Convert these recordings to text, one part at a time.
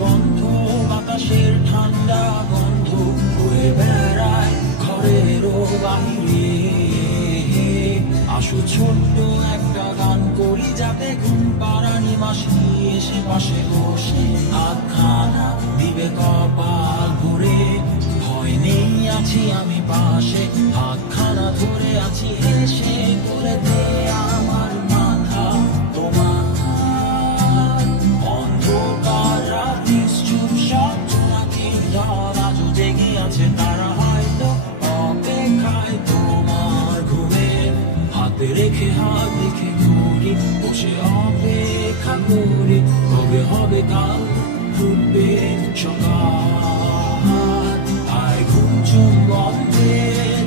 বন্ধ বাতাসের ঠান্ডা গন্ধ ঘুরে বেড়ায় ঘরেরও বাহিরে। আসো ছোট্ট একটা গান করি যাতে ঘুম পাড়ানি মাসি এসে পাশে বসে হাতখানা দিবে কপাল ভরে। ভয় নেই আছি আমি পাশে, হাতখানা ধরে আছি হেসে করে দে আমার মাথা তোমার। অন্ধকার রাত নিশ্চুপ সব জোনাকির দল আজও জেগে আছে তারা হয়তো অপেক্ষায় তোমার ঘুমের। হাতে রেখে হাত দেখে ঘুরি বসে অপেক্ষা করি কবে হবে কাল ফুটবে সকাল। আয় ঘুম চুম বন্ধে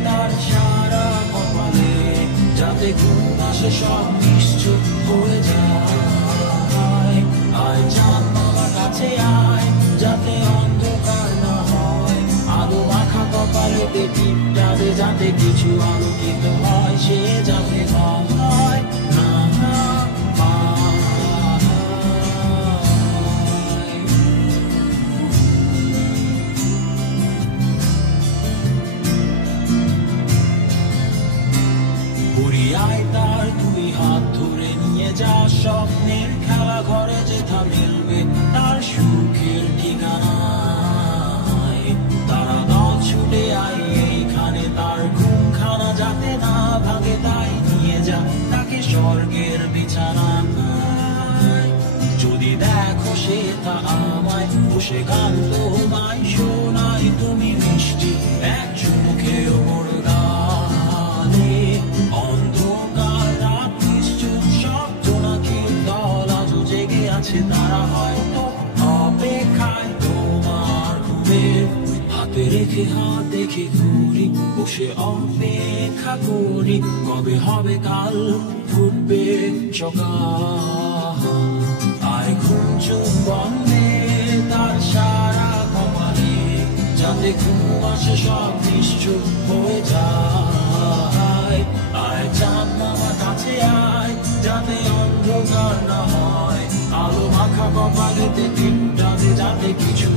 তার সারা কপালে যাতে ঘুম আসে সব নিশ্চুপ হয়ে যায়। আয় চাঁদ মামা কাছে আয় যাতে অন্ধকার না হয়, আলো মাখা কপালেতে টিপটাতে যাতে কিছু আলোকিত হয়, সে যাতে ঘুমায় না পায়। পুরিয়ায় তার দুই হাত ধরে নিয়ে যা স্বপ্নের খেলা ঘরে যেথা মিলবে তার সুখের ঠিকানায়। তারা দল ছুটে আয় এইখানে তার ঘুমখানা যাতে না ভাগে, তাই নিয়ে যা তাকে স্বর্গের বিছানায়। যদি দেখো সে তা আমায় বসে গান তোমায় শোনায় তুমি মিষ্টি এক চুমুখেও বড় গানে। অন্ধকার রাত নিশ্চুপ সব জোনাকির দল আজও জেগে আছে তারা হয়তো অপেক্ষায় তোমার ঘুমের। হাতে রেখে হাত দেখে ঘুরি বসে অপেক্ষা করি কবে হবে কাল ফুটবে সকাল। আয় ঘুম চুপ বন্ধে তার সারা কপালে যাতে ঘুম আসে সব নিশ্চুপ হয়ে যায়। আয় চাঁদ মামা কাছে আয় যাতে অন্ধকার না হয়, আলো মাখা কপালেতে দিনটাতে যাতে কিছু